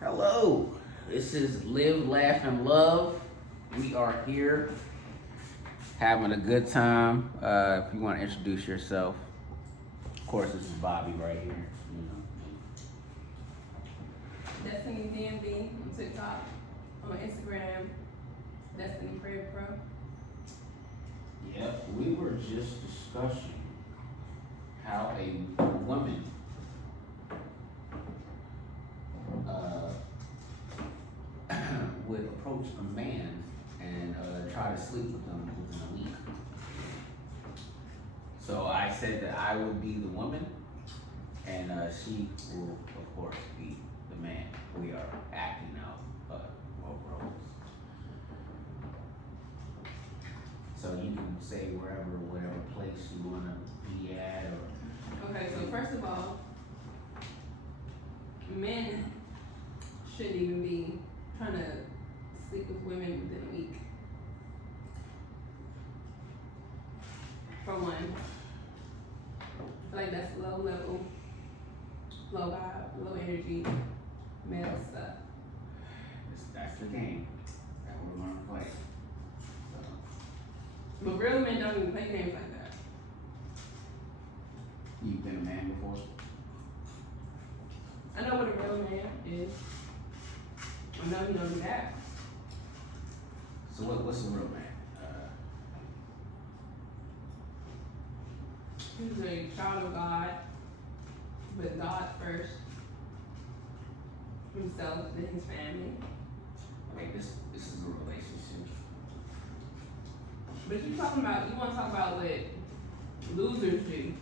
Hello, this is Live, Laugh, and Love. We are here having a good time. If you want to introduce yourself, of course, this is Bobby right here. Destiny DMV on TikTok, on Instagram, Destiny Prayer Pro. Yep, we were just discussing how a woman uh, would approach a man and try to sleep with them within a week. So I said that I would be the woman, and she will, of course, be the man. We are acting out both roles. So you can say whatever place you want to be at, or Okay, so first of all, men shouldn't even be trying to sleep with women within a week. For one, I feel like that's low level, low vibe, low energy, male stuff. that's the game that we're gonna play. So, But real men don't even play games like that. you've been a man before. I know what a real man is. I know he don't do that. So what's a real man? He's a child of God, but God first, himself, then his family. Okay, this is a relationship. But you want to talk about what losers do.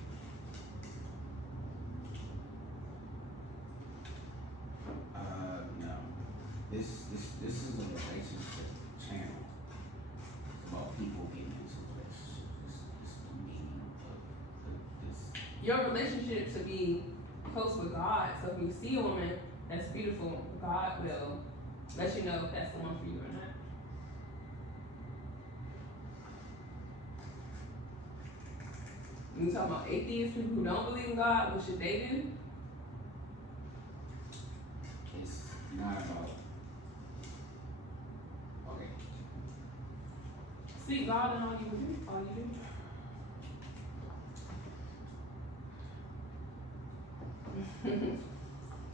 No. This is a relationship channel. It's about people getting into relationships. This is the meaning of this. Your relationship should be close with God. So if you see a woman that's beautiful, God will let you know if that's the one for you or not. When you talking about atheists, people who don't believe in God, what should they do? It's not about. Okay. Seek God in all you do. All you do.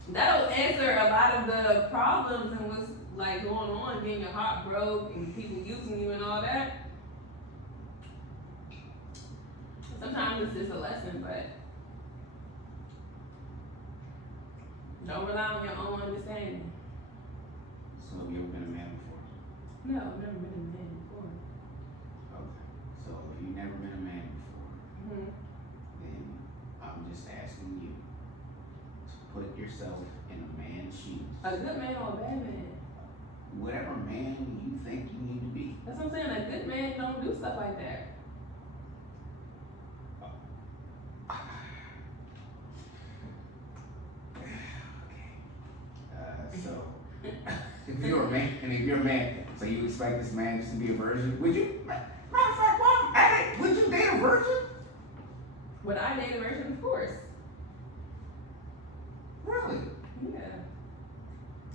That'll answer a lot of the problems and what's like going on, getting your heart broke and people using you and all that. Sometimes it's just a lesson, but don't rely on your own understanding. So have you ever been a man before? No, I've never been a man before. Okay. So if you've never been a man before, Mm-hmm. then I'm just asking you to put yourself in a man's shoes. A good man or a bad man? Whatever man you think you need to be. That's what I'm saying. A good man don't do stuff like that. So if you're a man, and if you're a man, so you expect this man just to be a virgin? Would you? Matter of fact, would you date a virgin? Would I date a virgin? Of course. Really? Yeah.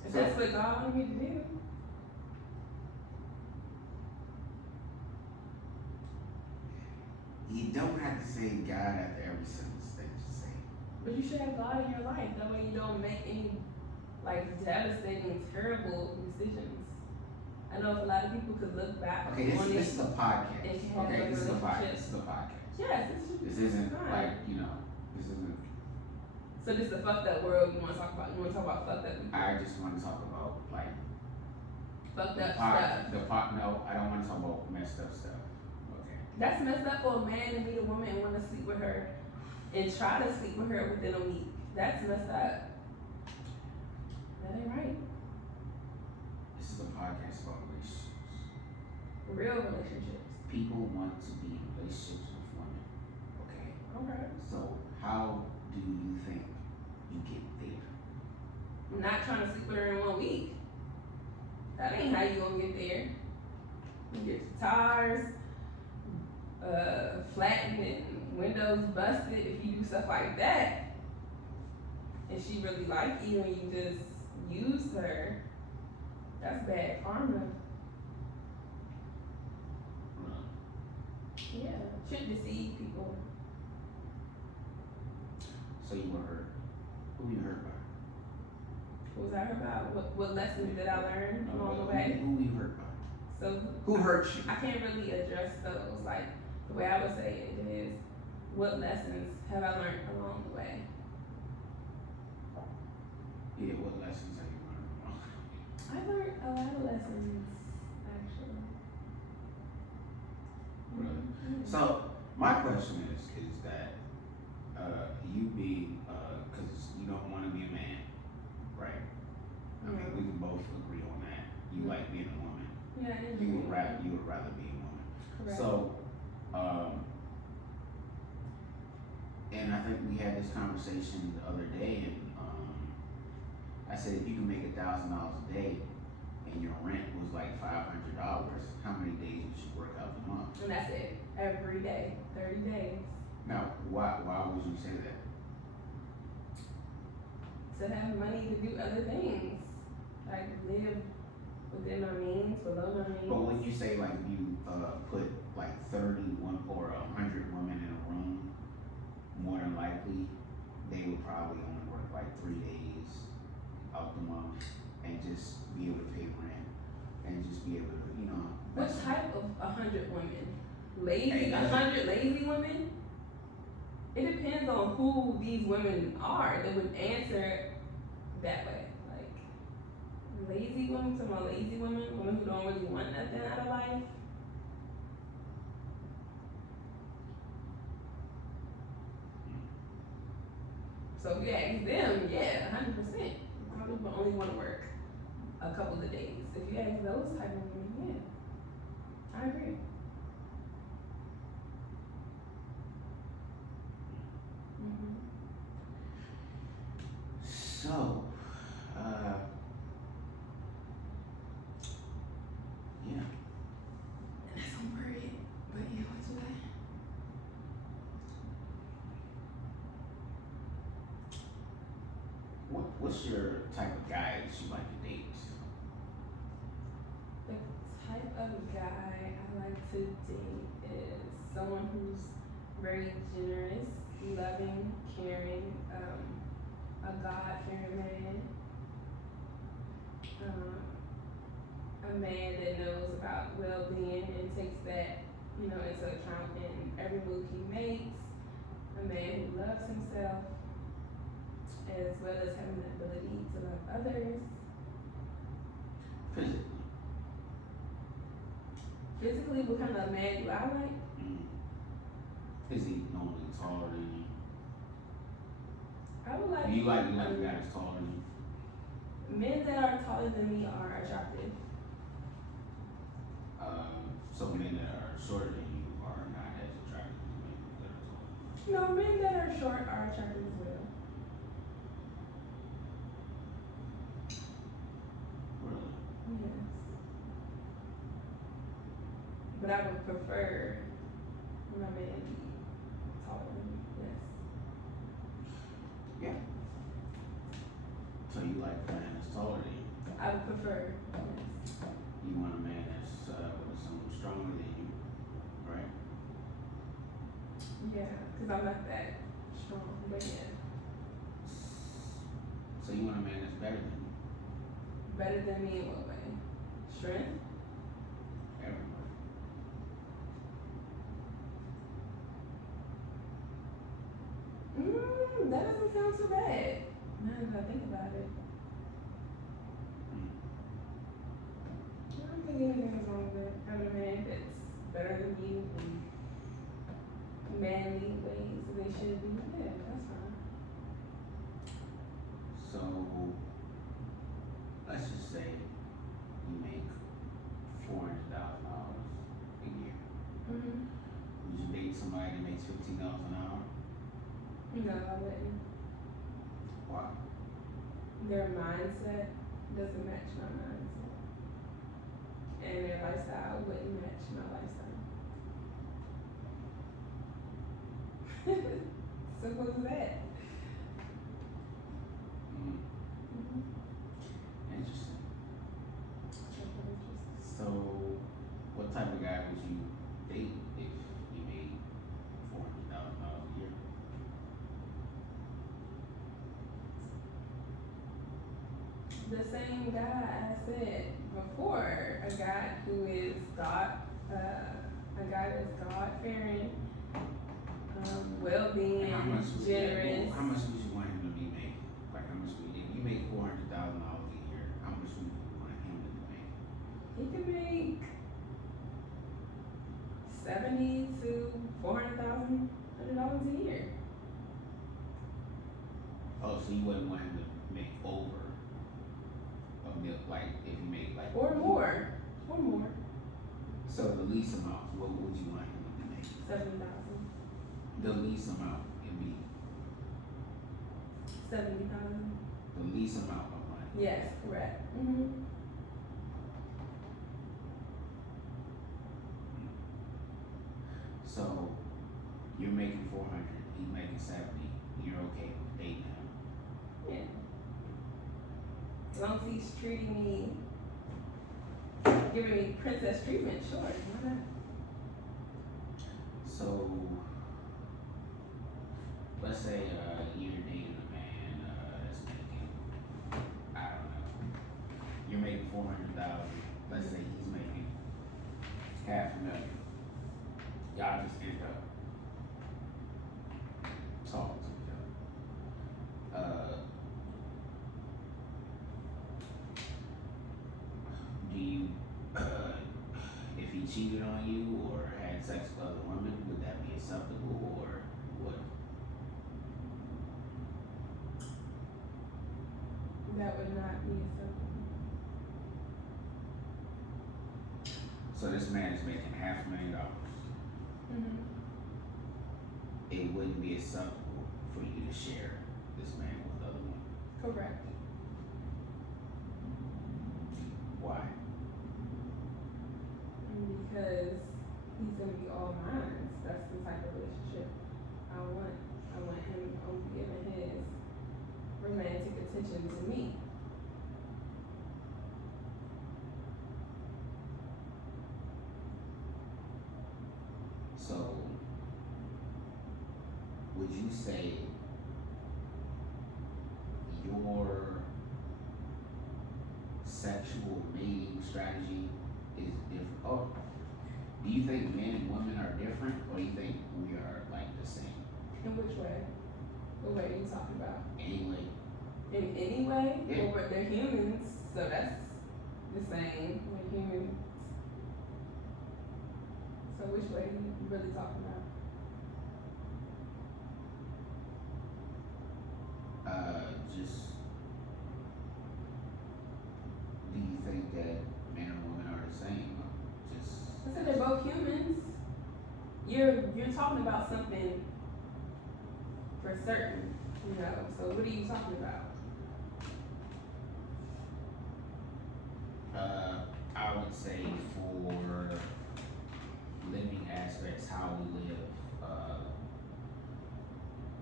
If So- that's what God wanted me to do. You don't have to say God after every sentence that you say. But you should have God in your life. That way you don't make any like devastating, terrible decisions. I know if a lot of people could look back Okay, on this is a podcast. and have Okay, a this is a podcast. relationship. This is a podcast. Yes, This isn't fine. like, this isn't. So this is a fucked up world you want to talk about. You want to talk about fucked up people. I just want to talk about like Fucked the up stuff. pot. No, I don't want to talk about messed up stuff. Okay. That's messed up for a man to meet a woman and want to sleep with her and try to sleep with her within a week. That's messed up. That ain't right. This is a podcast about relationships. Real relationships. People want to be in relationships with women. Okay. Okay. So how do you think you get there? I'm not trying to sleep with her in 1 week. That ain't how you gonna get there. You get your tires flattened and windows busted if you do stuff like that. And she really like you and use her, that's bad karma. Yeah, shouldn't deceive people. So you were hurt. Who you hurt by? What was I hurt about? What lessons did I learn along the way? Who you hurt by? So Who hurt you? I can't really address those. Like the way I would say it is, what lessons have I learned along the way? Yeah, what lessons have you learned? I learned a lot of lessons, actually. Really? Mhm. So my question is that you being because you don't want to be a man, right? I mean, we can both agree on that. You like being a woman. Yeah, I You agree. would rather be a woman. Correct. So, and I think we had this conversation the other day, and I said if you can make $1,000 a day, and your rent was like $500, how many days you should work out the month? And that's it. Every day, 30 days. Now, why would you say that? To have money to do other things, like live within my means, below my means. But when you say like you put like 31 or 100 women in a room, more than likely they would probably only work like 3 days out the month and just be able to pay rent and just be able to, you know. What type of 100 women? Lazy, Hey, 100 lazy women? It depends on who these women are that would answer that way. Like, lazy women, some are lazy women who don't really want nothing out of life. So if you ask them, yeah, 100%. Probably would only want to work a couple of days. If you ask those type of women, yeah, I agree. Mm-hmm. So, yeah. And that's on period. But yeah, what's that? What's your type of guy that you like to date? The type of guy I like to date is someone who's very generous, loving, caring, a God-fearing man, a man that knows about well-being and takes that, into account in every move he makes, a man who loves himself, as well as having the ability to love others. Physically. Physically, what kind of man do I like? Is he normally taller than you? I would like. Do you like a guy that's taller than you? Men that are taller than me are attractive. So men that are shorter than you are not as attractive as men that are taller than you? No, men that are short are attractive as well. Really? Yes. But I would prefer my man to be taller than me. Yes. Yeah. So you like a man that's taller than you? I would prefer. Yes. You want a man that's someone stronger than you, right? Yeah, because I'm not that strong. But yeah. So you want a man that's better than you? Better than me in what way? Strength? Everybody. That doesn't sound so bad. Now that I think about it. I don't think anything is wrong with having a man that's better than you in manly ways that they should be. Yeah, that's fine. So let's just say you make $400,000 a year. Mm-hmm. Would you date somebody that makes $15 an hour? No, I wouldn't. Why? Their mindset doesn't match my mindset. And their lifestyle wouldn't match my lifestyle. Simple as that. Mm. Mm-hmm. The same guy I said before, a guy who is a guy that's God-fearing, well-being, And generous. how much would you want him to be making? Like how much would if you make $400,000 a year, how much would you want him to be making? He can make 70 to $400,000 a year. Oh, so you wouldn't want him to make over a mil, like if you make like Or more. Or more. So the least amount, what would you want him to make? 70,000. The least amount can be 70,000. the least amount of money. Yes, correct. Mm-hmm. So you're making 400, he's making 70. You're okay with dating him? Yeah. As long as he's treating me, giving me princess treatment, sure. Why not? So let's say you're dating a man that's making, I don't know, you're making 400,000. Let's say he's making $500,000. Y'all just end up talking to each other. Do you, if he cheated on you or had sex with other women, would that be acceptable or what? That would not be acceptable. So this man is making $500,000. Mm-hmm. It wouldn't be acceptable for you to share this man with other women. Correct. Why? Because he's gonna be all mine. That's the type of relationship I want. I want him giving his romantic attention to me. So would you say your sexual mating strategy is different? Oh, do you think men and women are different, or do you think we are like the same? In which way? What way are you talking about? Anyway, In any way? Yeah. Or they're humans, so that's the same. We're humans. So which way are you really talking about? just do you think that men and women are the same? Just I said they're both humans. You're talking about something for certain, you know. So what are you talking about? I would say for living aspects, how we live,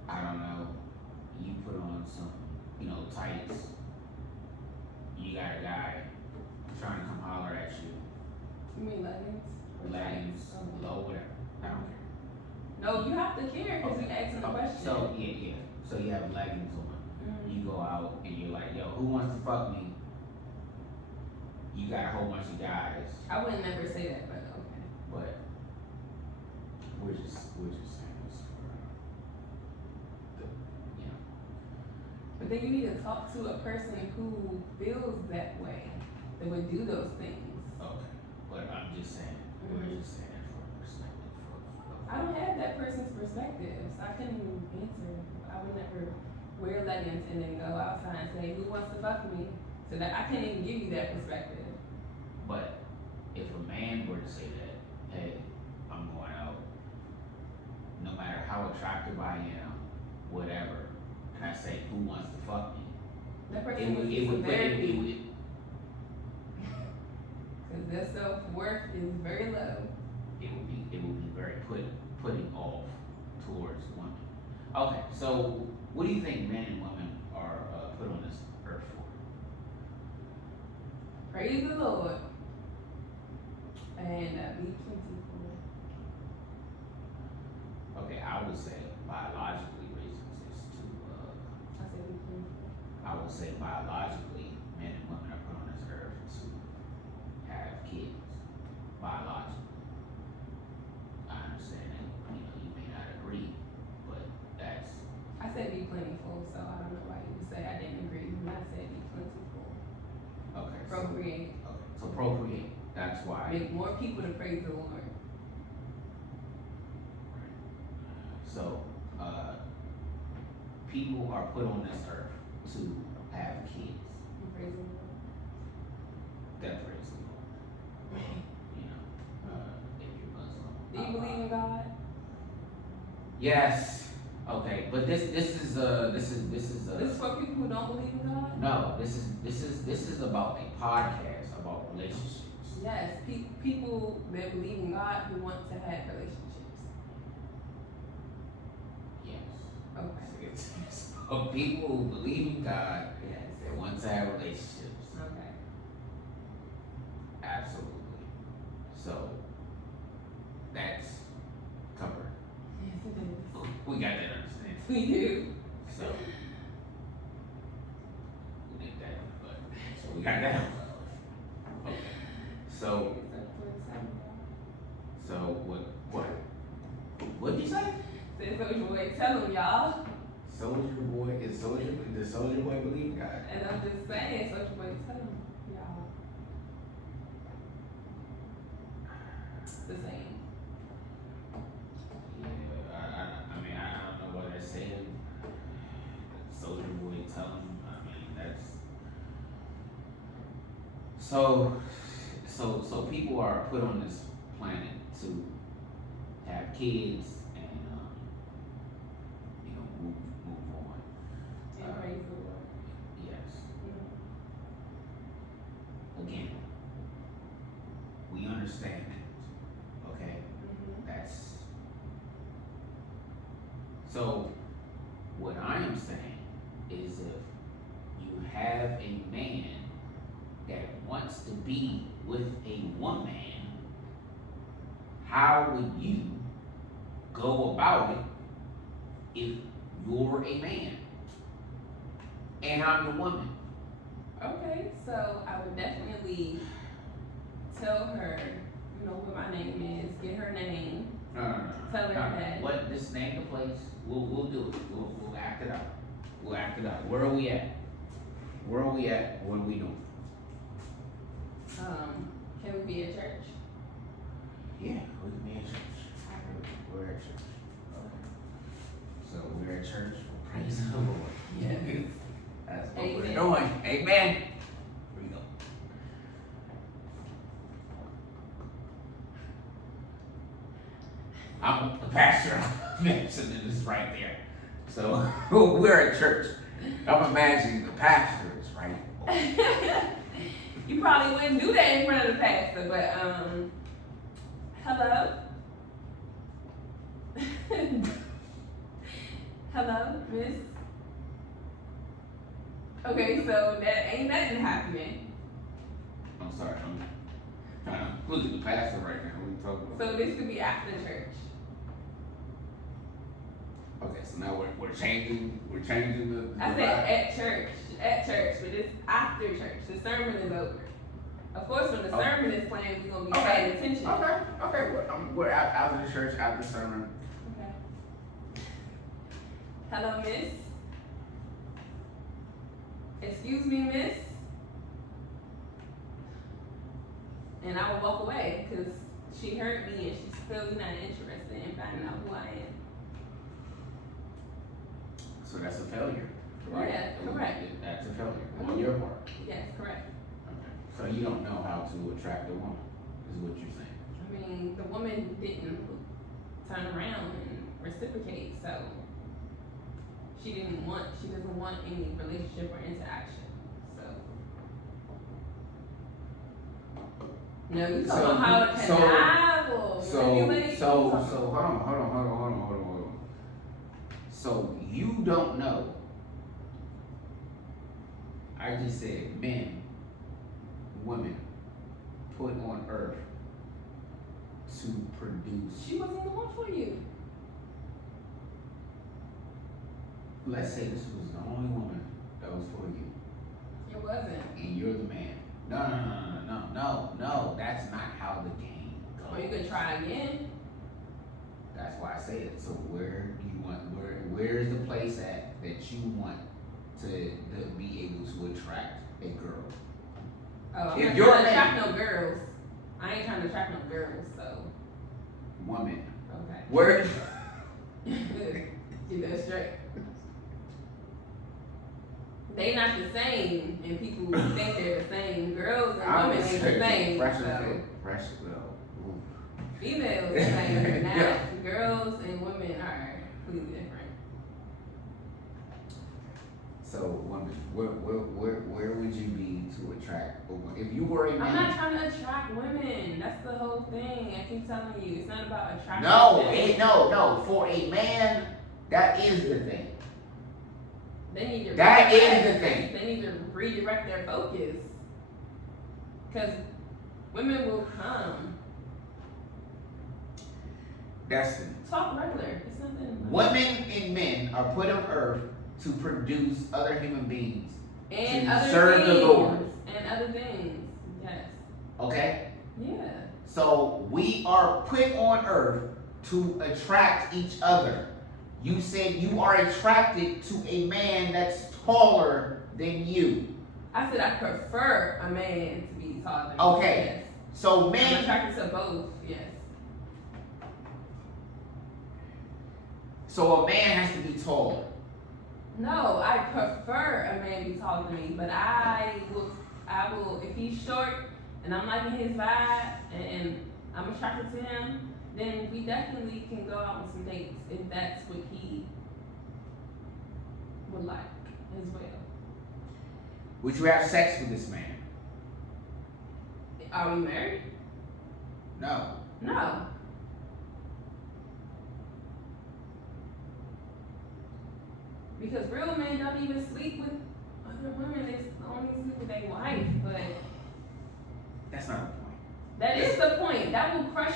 I don't know, you put on some, tights, you got a guy trying to come holler at you, You mean leggings? Or leggings, tights? Oh. low, whatever, I don't care. No, you have to care because you're asking the question. So, yeah, so you have leggings on, Mhm. you go out and you're like, yo, who wants to fuck me? You got a whole bunch of guys, I would never say that, but okay. but we're just saying this for, But then you need to talk to a person who feels that way, that would do those things. okay, but I'm just saying, we're just saying it for perspective. I don't have that person's perspective, so I couldn't even answer. I would never wear leggings and then go outside and say, who wants to fuck me? So that I can't even give you that perspective. But if a man were to say that, hey, I'm going out, no matter how attractive I am, whatever, and I say, who wants to fuck me? That person It would, needs it some would, put- therapy because their self-worth is very low. it would be very putting off towards women. Okay, so what do you think men and women are put on this earth for? Praise the Lord. And be plentiful. Okay, I would say biologically reasons is to, I said be plentiful. I would say biologically men and Procreate. So procreate. That's why. Make more people to praise the Lord. So, people are put on this earth to have kids. Praise the Lord. That praise the Lord. You know, if you're Muslim. Do you believe in God? Yes. Okay, but this is This is for people who don't believe in God? no, this is about a podcast about relationships. Yes, people that believe in God who want to have relationships. Yes. Okay. It's about people who believe in God Yes. that want to have relationships. Okay. Absolutely. So that's covered. Yes, it is. We got that understanding. We do. So we did that, but so we got that. Okay. So what'd you say? Said Soldier Boy, tell them y'all. Soldier Boy is Soldier. Does Soldier Boy believe God? And I'm just saying, Soldier Boy, tell them y'all. The same. Yeah, I mean, I don't know what they're saying. Soldier Boy, tell him. I mean, that's so people are put on this planet to have kids and you know move on. And praise the Lord. Yes. Mm-hmm. Again, we understand that. Okay. Mm-hmm. That's so. What I am saying is, if you have a man that wants to be with a woman, how would you go about it if you're a man and I'm the woman? Okay, so I would definitely tell her, you know, what my name is, get her name, tell her that. What? Just name the place. We'll do it. We'll act it out. We'll act it out. Where are we at? Where are we at? What are we doing? Can we be at church? Yeah, we can be at church. We're at church. Okay. So we're at church. Praise the Lord. Yes. That's what Amen. we're doing. Amen. Here we go. I'm the pastor. I'm mentioning this right there. So we're at church. I'm imagining the pastor is right over. You probably wouldn't do that in front of the pastor, but hello. Hello, miss. Okay, so that ain't nothing happening. I'm sorry. I'm trying to look at the pastor right now. What are you talking about? So this could be after church. Okay, so now we're changing the I said vibe. at church, but it's after church. The sermon is over. Of course, when the Okay. sermon is playing, we're gonna be Okay. paying attention. Okay. We're out of the church after the sermon. Okay. Hello, miss. Excuse me, miss. And I would walk away because she heard me and she's clearly not interested in finding out who I am. So that's a failure, right? Yeah, correct. That's a failure on your part. Yes, correct. Okay. So you don't know how to attract a woman, is what you're saying. I mean, the woman didn't turn around and reciprocate, so she doesn't want any relationship or interaction. So no, you talking about how to manipulate. So hold on. So you don't know. I just said men, women, put on earth to produce. She wasn't the one for you. Let's say this was the only woman that was for you, It wasn't. and you're the man. No. That's not how the game goes. Or you could try again. That's why I say it. So where do you want? Where's the place at that you want to be able to attract a girl? Oh, I'm If not you're trying a to man- attract no girls. I ain't trying to attract no girls, so Woman. okay. Where? Get that straight. They not the same, and people think they're the same. Girls and women ain't the same. Fresh, Females the same, but now Yeah. girls and women are completely different. So, woman, where would you be to attract a woman? If you were a man. I'm not trying to attract women. That's the whole thing. I keep telling you, it's not about attracting. No. For a man, that is the thing. They need to That is redirect. the thing. They need to redirect their focus. Because women will come. That's Talk regular. It's nothing. women and men are put on earth to produce other human beings. And to other serve things. the Lord. And other things. Yes. Okay? Yeah. So we are put on earth to attract each other. You said you are attracted to a man that's taller than you. I said I prefer a man to be taller than me. Okay. Yes. So I'm men, attracted to both. Yes. so a man has to be taller. No, I prefer a man be taller than me, but I will, if he's short and I'm liking his vibe and I'm attracted to him, then we definitely can go out on some dates if that's what he would like as well. Would you have sex with this man? Are we married? No. No. Because real men don't even sleep with other women, they only sleep with their wife, but That's not the point. that is the point. That will crush.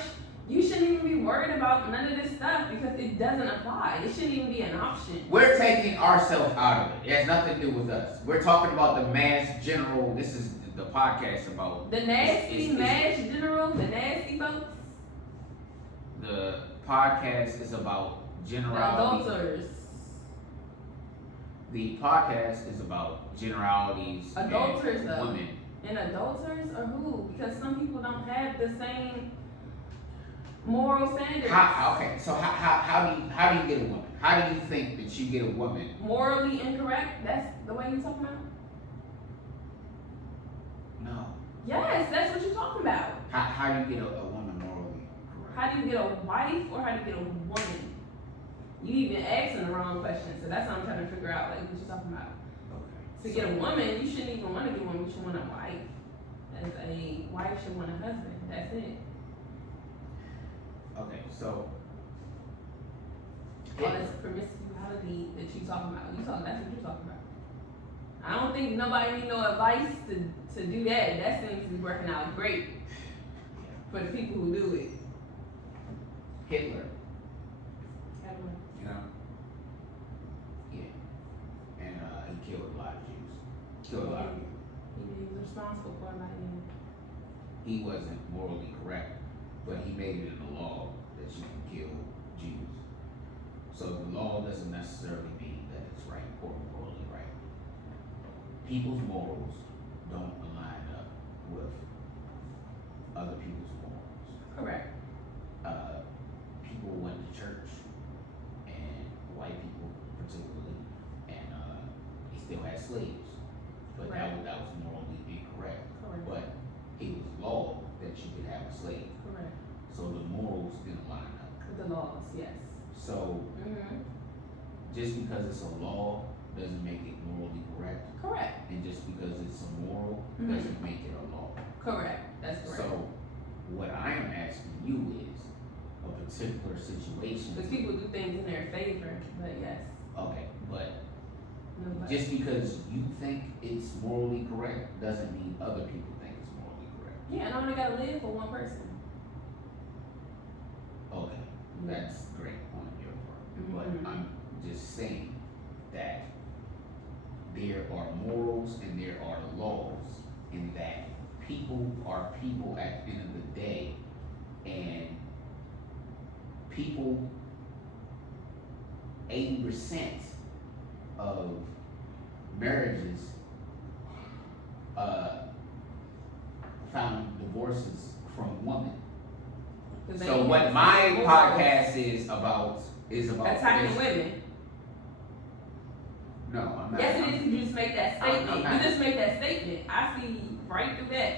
You shouldn't even be worried about none of this stuff because it doesn't apply. It shouldn't even be an option. We're taking ourselves out of it. It has nothing to do with us. We're talking about the mass general. This is the podcast about The nasty it's- mash general, the nasty folks, the podcast is about the generalities. adulterers. The podcast is about generalities Adulterers, and though. women. And adulterers are who? Because some people don't have the same moral standards. Okay, so how do you get a woman? How do you think that you get a woman? Morally incorrect? That's the way you're talking about? No. Yes, that's what you're talking about. How do you get a woman morally correct? How do you get a wife or how do you get a woman? You even asking the wrong question, so that's what I'm trying to figure out, like what you're talking about. Okay. To get a woman, you shouldn't even want to get a woman, you should want a wife. As a wife should want a husband, that's it. Okay, so All this promiscuity that you talking about, that's what you're talking about. I don't think nobody need no advice to do that. That seems to be working out great for the people who do it. Hitler, I don't know. you know? Yeah. And he killed a lot of Jews. Killed a lot of people. He was responsible for a lot of them. He wasn't morally correct, but he made it in the law that you can kill Jews. So the law doesn't necessarily mean that it's right or morally right. People's morals don't align up with other people's morals. Correct. People went to church, and white people particularly, and he still had slaves, but Right. that was morally incorrect. Correct. But it was law that you could have a slave, Correct. so the morals didn't line up. With the laws, yes. So Mm-hmm. just because it's a law doesn't make it morally correct, Correct. and just because it's a moral Mhm. doesn't make it a law. Correct. That's correct. So what I am asking you is a particular situation. Because people do things in their favor, but yes. Okay, but No, but just because you think it's morally correct doesn't mean other people think it's morally correct. yeah, and I only gotta live for one person. Okay, that's great on your part. Mhm. But I'm just saying that there are morals and there are laws, and that people are people at the end of the day, and people, 80% of marriages filing divorces from women. 'Cause they So ain't what had my to say podcast is about attacking this. women. No, I'm not. Yes, it is. You just make that statement. I'm You not. just make that statement. I see right through that.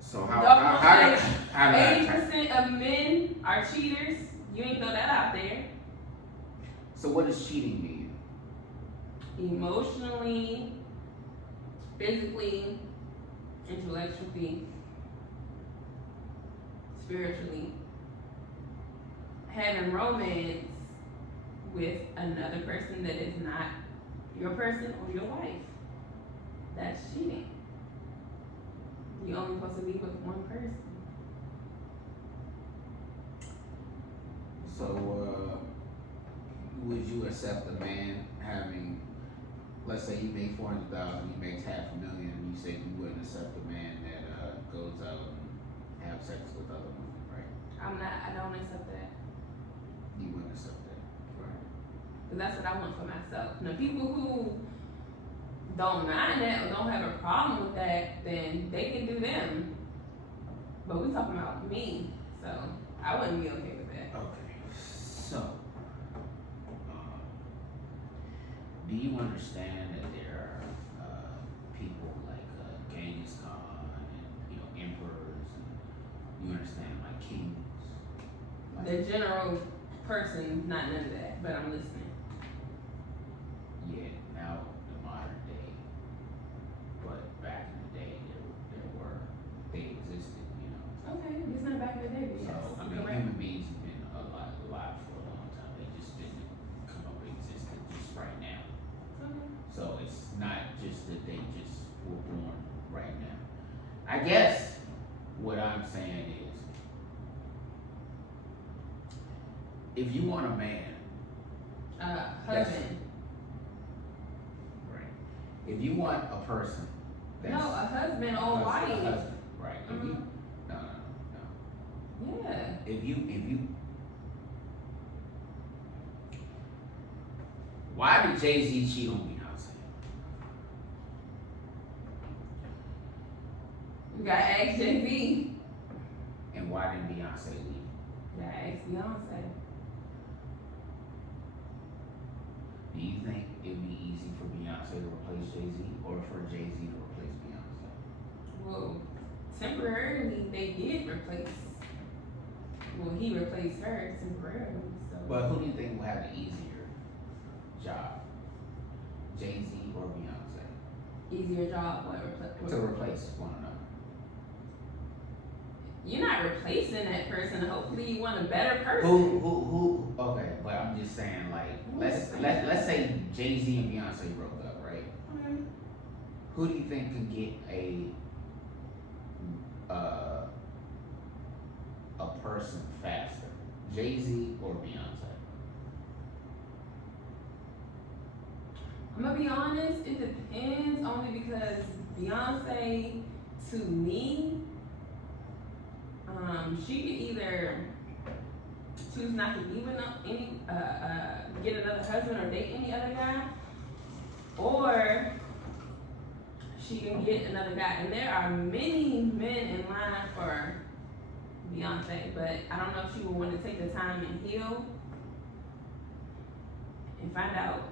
So how did I attack? 80% of men are cheaters. You ain't throw that out there. So what does cheating mean? Emotionally, physically, intellectually, spiritually, having romance with another person that is not your person or your wife. That's cheating. You're only supposed to be with one person. So would you accept a man having, let's say he makes 400,000, he makes $500,000, and you say you wouldn't accept a man that goes out and have sex with other women, right? I don't accept that. You wouldn't accept that. Because that's what I want for myself. Now, people who don't mind that or don't have a problem with that, then they can do them. But we're talking about me, so I wouldn't be okay with that. Okay, so do you understand that there are people like Genghis Khan and emperors, and you understand like kings? The general person, not none of that, but I'm listening. Yeah, now the modern day, but back in the day they existed, you know. Okay, it's not back in the day, but So yes. I mean, correct. human beings have been alive for a long time. They just didn't come up with existence just right now. Okay. So it's not just that they just were born right now. I guess what I'm saying is, if you want a man, Husband. right? If you want a person that's No, a husband a or husband, wife. a husband, right? If you, Mhm. no. Yeah. If you, why did Jay-Z cheat on Beyonce? You gotta ask Jay-Z. And why didn't Beyonce leave? You gotta ask Beyonce. Do you think it'd be easy for Beyonce to replace Jay-Z or for Jay-Z to replace Beyonce? Well, temporarily they did replace. Well, he replaced her temporarily, so. But who do you think will have the easier job? Jay-Z or Beyonce? Easier job, what? To replace one another. You're not replacing that person. Hopefully, you want a better person. Who? Okay, but I'm just saying, like, Who? let's say Jay-Z and Beyonce broke up, right? Okay. Who do you think can get a person faster, Jay-Z or Beyonce? I'm gonna be honest. It depends, only because Beyonce, to me, she could either choose not to be with get another husband or date any other guy, or she can get another guy. And there are many men in line for Beyonce, but I don't know if she would want to take the time and heal and find out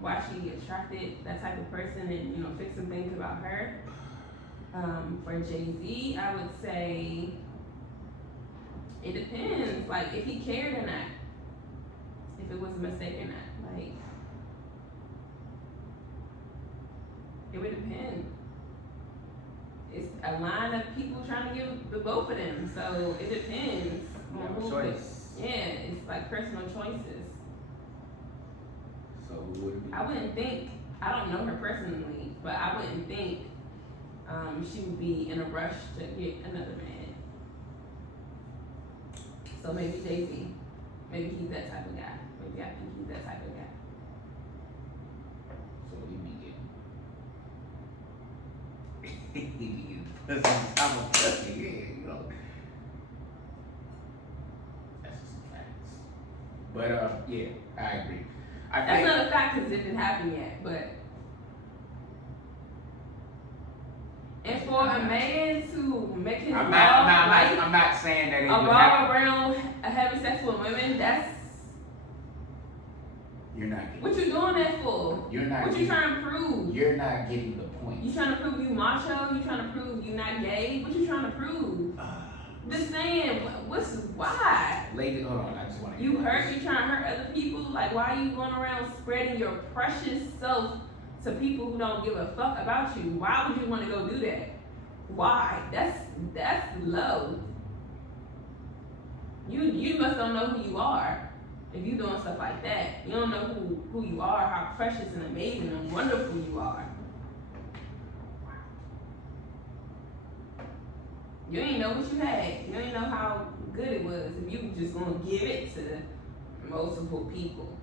why she attracted that type of person, and fix some things about her. For Jay-Z, I would say it depends, like if he cared or not, if it was a mistake or not. Like, it would depend. It's a line of people trying to give the both of them, so it depends. You on have a who- choice. Yeah, it's like personal choices. So who would it be? I wouldn't think, I don't know her personally, but I wouldn't think she would be in a rush to get another man. So maybe Jay-Z. Maybe he's that type of guy. Maybe I think he's that type of guy. So he be getting pussy on top of pussy, yeah, you know. That's just some facts. But yeah, I agree. That's not a fact because it didn't happen yet, but. And For a man to make his I'm not saying that it would revolve happen. around having sex with women, that's You're not getting. what you doing that for? You're not. What you trying to prove? You're not getting the point. You trying to prove you macho? You trying to prove you not gay? What you trying to prove? Just saying, why? Lady, hold on. I just want to. You trying to hurt other people? Like, why are you going around spreading your precious self to people who don't give a fuck about you? Why would you want to go do that? Why? That's low. You must don't know who you are if you doing stuff like that. You don't know who you are, how precious and amazing and wonderful you are. You ain't know what you had. You ain't know how good it was if you just gonna give it to multiple people.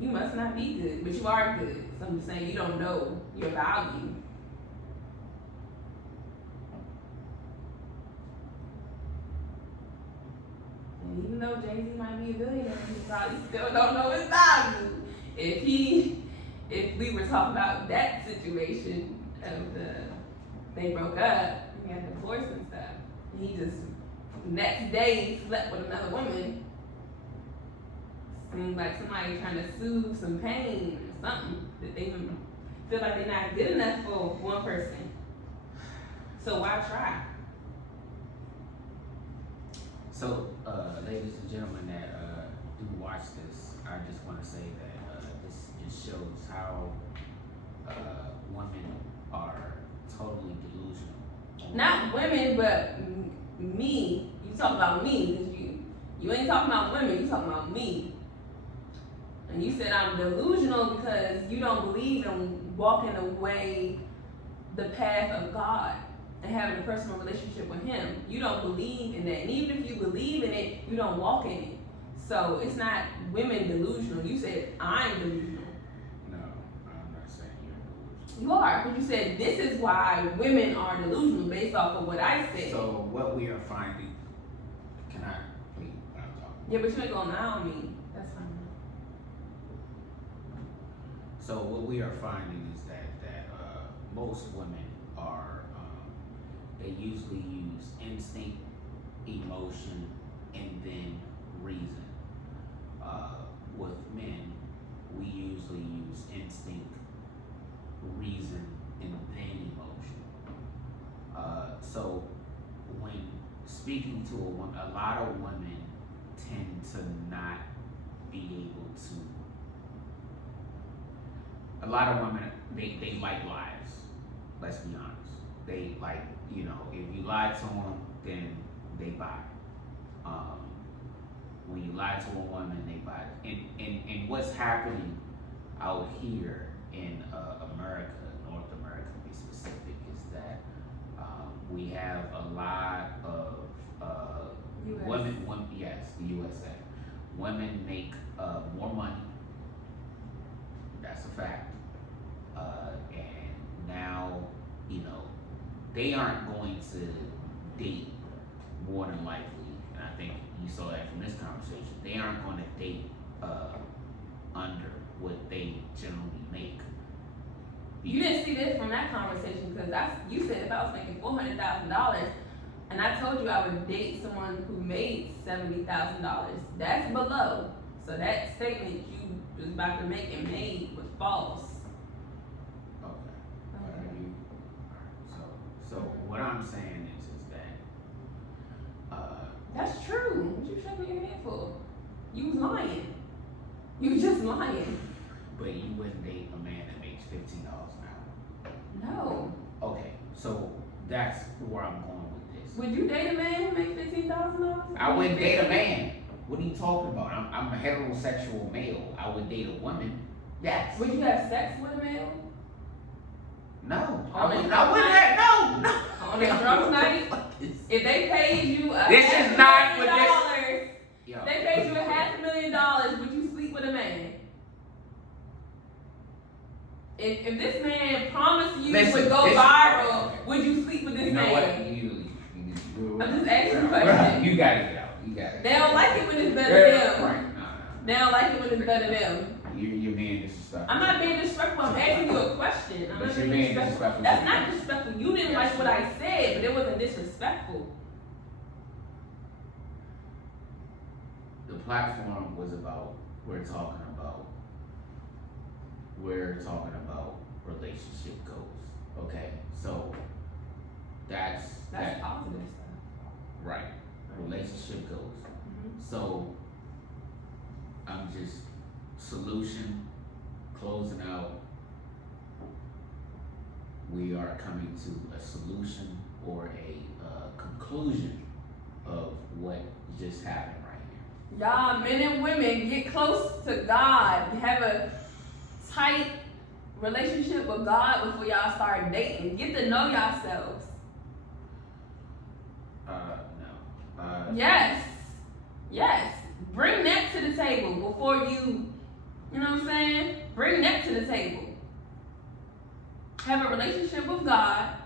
You must not be good, but you are good. So I'm just saying you don't know your value. And even though Jay-Z might be a billionaire, he probably still don't know his value. If we were talking about that situation of they broke up, he had divorce and stuff, and he just next day slept with another woman. Seems like somebody trying to soothe some pain or something that they feel like they're not good enough for one person. So why try? So, ladies and gentlemen that do watch this, I just want to say that this just shows how women are totally delusional. Not women, but me. You talk about me, because you ain't talking about women, you talking about me. And you said I'm delusional because you don't believe in walking away the path of God and having a personal relationship with Him. You don't believe in that. And even if you believe in it, you don't walk in it. So it's not women delusional. You said I'm delusional. No, I'm not saying you're delusional. You are, because you said this is why women are delusional based off of what I said. So what we are finding, can I please when I'm talking? Yeah, but you ain't gonna lie on me. That's fine. So what we are finding is that most women are they usually use instinct, emotion, and then reason. With men, we usually use instinct, reason, and then emotion. So when speaking to a woman, a lot of women tend to not be able to. A lot of women, they like lies. Let's be honest. They like, if you lie to them, then they buy. When you lie to a woman, they buy. And what's happening out here in America, North America to be specific, is that we have a lot of women, yes, the USA. Women make more money. That's a fact. And now, they aren't going to date more than likely, and I think you saw that from this conversation, they aren't going to date under what they generally make. You didn't see this from that conversation because you said if I was making $400,000 and I told you I would date someone who made $70,000, that's below. So that statement you was about to make and made was false. So what I'm saying is that that's true. What you shaking your head for? You was lying. You was just lying. But you wouldn't date a man that makes $15 an hour. No. Okay, so that's where I'm going with this. Would you date a man who makes $15,000? I wouldn't date a man. What are you talking about? I'm a heterosexual male. I would date a woman. Yes. Would you have sex with a male? No. On I a wouldn't drunk night? have, no. On a drunk night? If they paid you This is not what this. $500,000, Yo. they paid you $500,000, would you sleep with a man? If this man promised you would go viral, would you sleep with this You know man? what? I'm just asking a question. You got it out. You got it. They don't like it when it's better them. Right. No. They don't like it when it's better them. You're being disrespectful. I'm not being disrespectful. I'm asking you a question. I'm But not you're being being disrespectful. disrespectful. That's not disrespectful. You didn't Yes, like what you I did. said, but it wasn't disrespectful. The platform was about, we're talking about relationship goals. Okay, so that's Positive stuff. right. Relationship goals. Mm-hmm. So I'm just solution closing out. We are coming to a solution or a conclusion of what just happened right here. Y'all, men and women, get close to God. Have a tight relationship with God before y'all start dating. Get to know yourselves. No. Yes. Yes. Bring that to the table before you know what I'm saying? Bring that to the table. Have a relationship with God.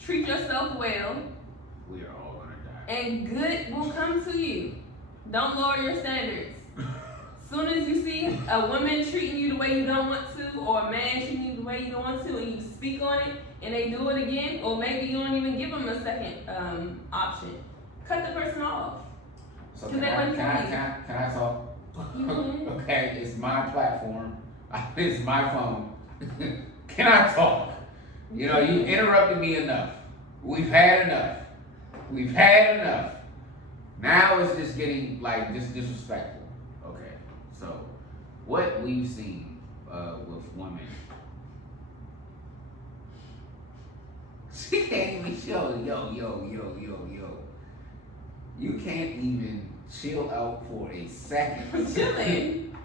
Treat yourself well. We are all gonna die. And good will come to you. Don't lower your standards. Soon as you see a woman treating you the way you don't want to, or a man treating you the way you don't want to, and you speak on it, and they do it again, or maybe you don't even give them a second option, cut the person off. So can I talk? You can. Okay, it's my platform. It's my phone. Can I talk? You know, you interrupted me enough. We've had enough. Now it's just getting like just disrespectful. Okay, so what we've seen with women, she can't even show yo. You can't even chill out for a second. I'm chilling.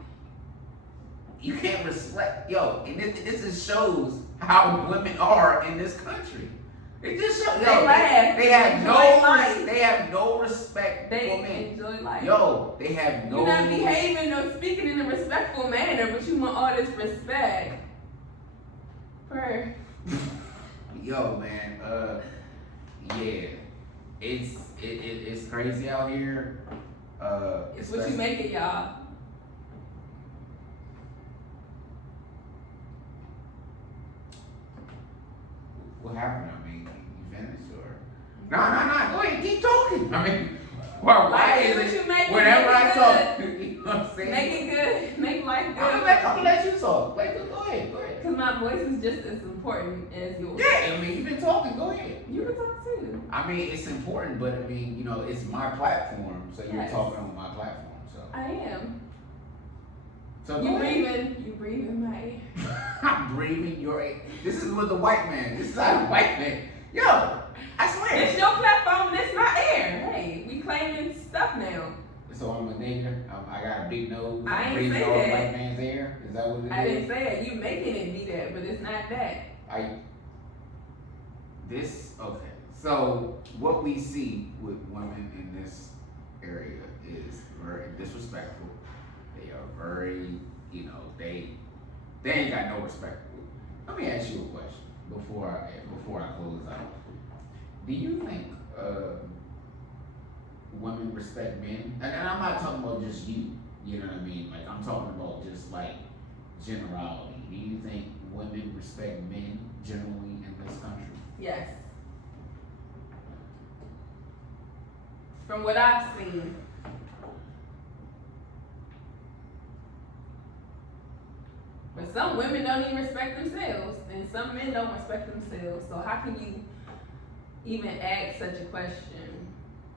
You can't respect, and this just shows how women are in this country. It just shows, they have no respect They for men. enjoy life. They have no. You're not behaving or speaking in a respectful manner, but you want all this respect. Man, yeah, it's crazy out here. It's what you make it, y'all. What happened? I mean, you finished or? No. Go ahead, keep talking. I mean, why is it? Whenever I talk, you know what I'm saying? Make it good. Make life good. I'm gonna let you talk. Go ahead. Because my voice is just as important as yours. Yeah, I mean, you've been talking. Go ahead. You can talk too. I mean, it's important, but I mean, it's my platform, so you're Yes. talking on my platform. So. I am. So You breathing my air. I'm breathing your air. This is with the white man. This is how the white man. Yo, I swear. It's your platform, it's my air. Hey, we claiming stuff now. So I'm a nigger. I got a big nose. I ain't breathing say all the that. white man's air. Is that what it is? I didn't say it. You making it be that, but it's not that. Okay. So what we see with women in this area is very disrespectful. They are very, they ain't got no respect. Let me ask you a question before I close out. Do you think women respect men? And I'm not talking about just you. You know what I mean? Like I'm talking about just like generality. Do you think women respect men generally in this country? Yes. From what I've seen. But some women don't even respect themselves, and some men don't respect themselves. So how can you even ask such a question?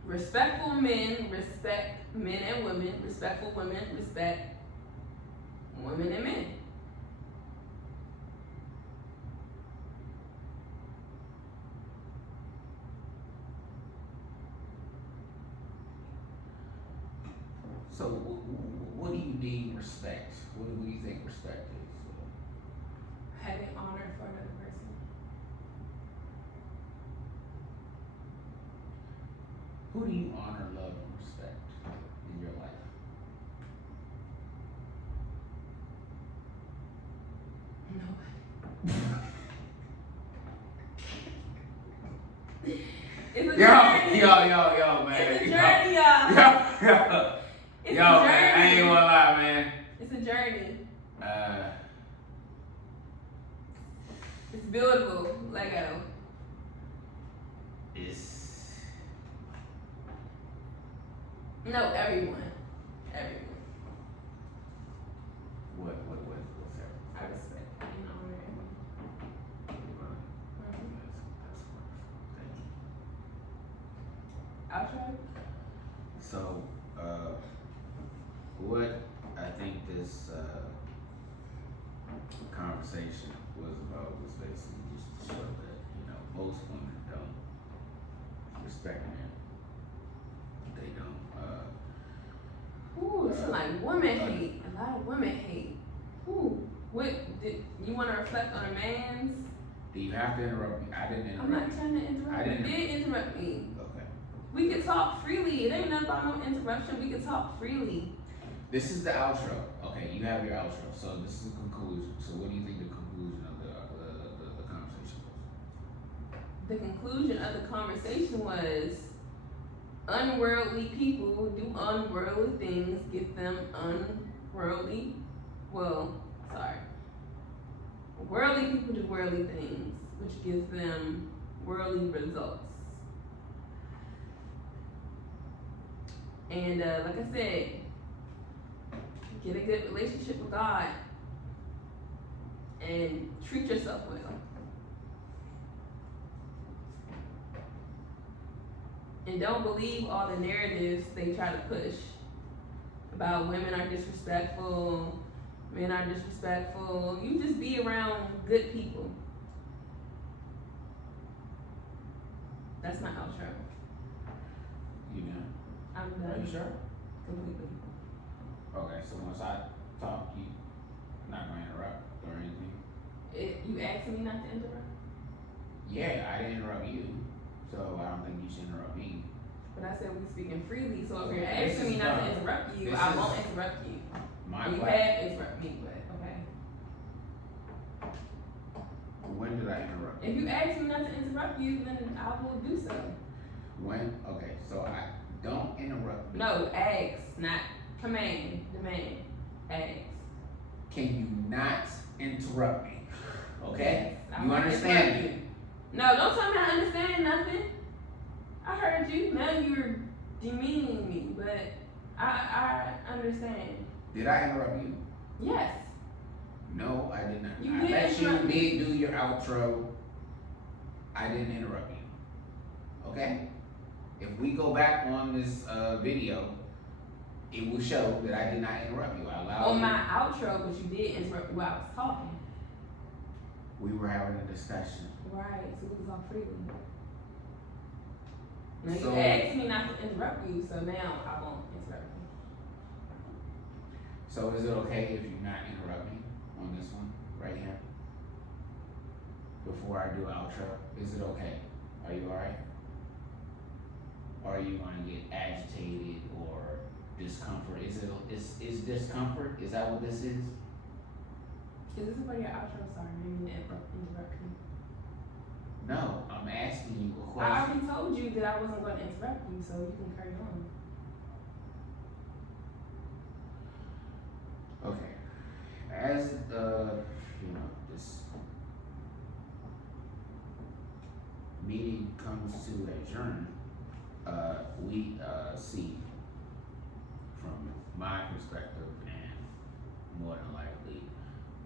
Respectful men respect men and women. Respectful women respect women and men. So what do you mean respect? What do you think respect is? Having honor for another person. Who do you honor, love, and respect in your life? Nobody. It's a journey. Yo, man. It's a journey, y'all. It's Yo, a man, I ain't journey. gonna lie, man. It's a journey. It's buildable Lego. It's No, everyone. Everyone. what's that? I respect and honor everyone. That's wonderful. Thank you. Outro? So, what I think this conversation was about was basically just to show that, most women don't respect men. They don't, Ooh, it's like women hate. A lot of women hate. Ooh. What did you want to reflect on a man's? do you have to interrupt me? I didn't interrupt I'm not you. trying to interrupt. I didn't You did interrupt me. Okay. We could talk freely. It ain't nothing about no interruption. We could talk freely. This is the outro. Okay, you have your outro. So this is the conclusion. So what do you think the conclusion of the conversation was? The conclusion of the conversation was unworldly people do unworldly things, get them unworldly. Well, sorry. Worldly people do worldly things, which gives them worldly results. And like I said, get a good relationship with God and treat yourself well. And don't believe all the narratives they try to push about women are disrespectful, men are disrespectful. You just be around good people. That's my outro. You done? I'm Are done. you sure? Completely. Okay, so once I talk, you not gonna interrupt or anything? You asked me not to interrupt, Yeah, I didn't interrupt you, so I don't think you should interrupt me. but I said we speaking freely. So if you're Okay, this asking me is not fine. to interrupt you, This I is won't interrupt you. My You platform. have interrupted me, but okay. When did I interrupt? If you ask me not to interrupt you, then I will do so. When? Okay, so I don't interrupt me. No, ask, not command, demand. Ask. Can you not interrupt me? Okay? Yes, I You won't understand interrupt me? you. No, don't tell me I understand nothing. I heard you. Now you're demeaning me, but I understand. Did I interrupt you? Yes. No, I did not. You I did let you interrupt me. do your outro. I didn't interrupt you. Okay? If we go back on this video, it will show that I did not interrupt you. I allowed On you. my outro, but you did interrupt me while I was talking. We were having a discussion. Right, so we can talk freely. Now So- you asked me not to interrupt you, so now I won't interrupt you. So is it okay if you not interrupt me on this one right here? Before I do outro, is it okay? Are you alright? Or are you gonna get agitated or discomfort? Is discomfort? Is that what this is? Is this about your outro? Sorry, I didn't mean to interrupt you. No, I'm asking you a I question. already told you that I wasn't going to interrupt you, so you can carry on. Okay. As this meeting comes to adjourn, we see from my perspective, and more than likely,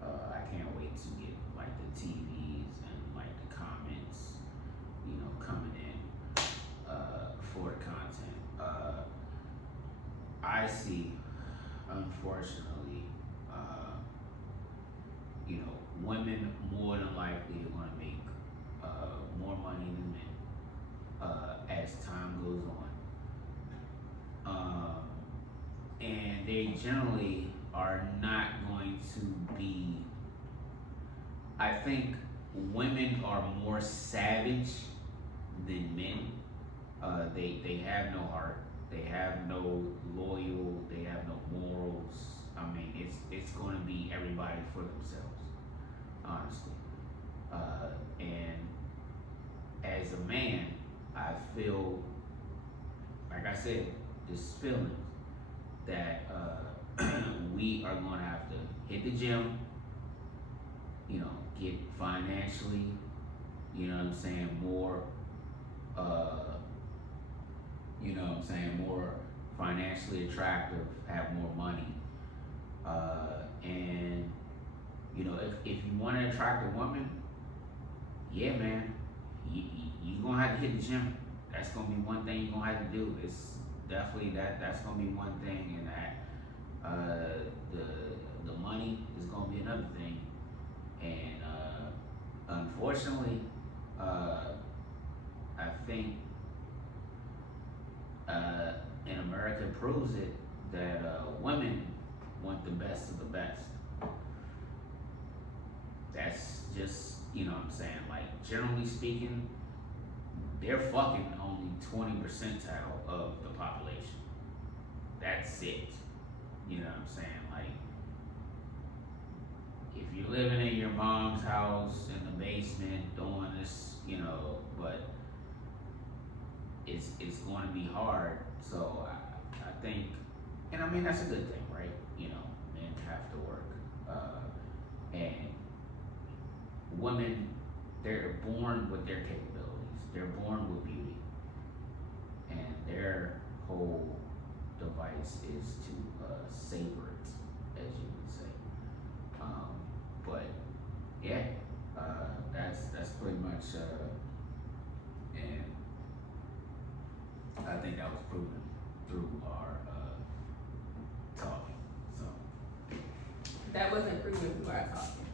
I can't wait to get like the TVs and like the comments, coming in for the content. I see, unfortunately, women more than likely are going to make more money than men as time goes on. And they generally are not going to be, I think women are more savage than men. They have no heart. They have no loyal. They have no morals. I mean, it's going to be everybody for themselves, honestly. And as a man, I feel, like I said, this feeling that we are going to have to hit the gym, get it financially, you know what I'm saying, more, you know what I'm saying, more financially attractive, have more money. And, you know, if you want to attract a woman, yeah, man, you gonna have to hit the gym. That's gonna be one thing you're gonna have to do. It's definitely that's gonna be one thing, and that the money is gonna be another thing. And unfortunately, I think in America it proves it that women want the best of the best. That's just, you know what I'm saying, like generally speaking, they're fucking only 20 percentile of the population. That's it. You know what I'm saying? Like, if you're living in your mom's house in the basement doing this, you know, but it's going to be hard. So I think, and I mean that's a good thing, right? You know, men have to work, and women, they're born with their capabilities. They're born with beauty, and their whole device is to savor it, as you would say. But yeah, that's pretty much, and I think that was proven through our talking. So That wasn't proven through our talking.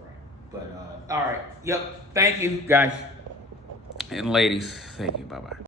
right, but all right, yep. Thank you, guys and ladies. Thank you. Bye bye.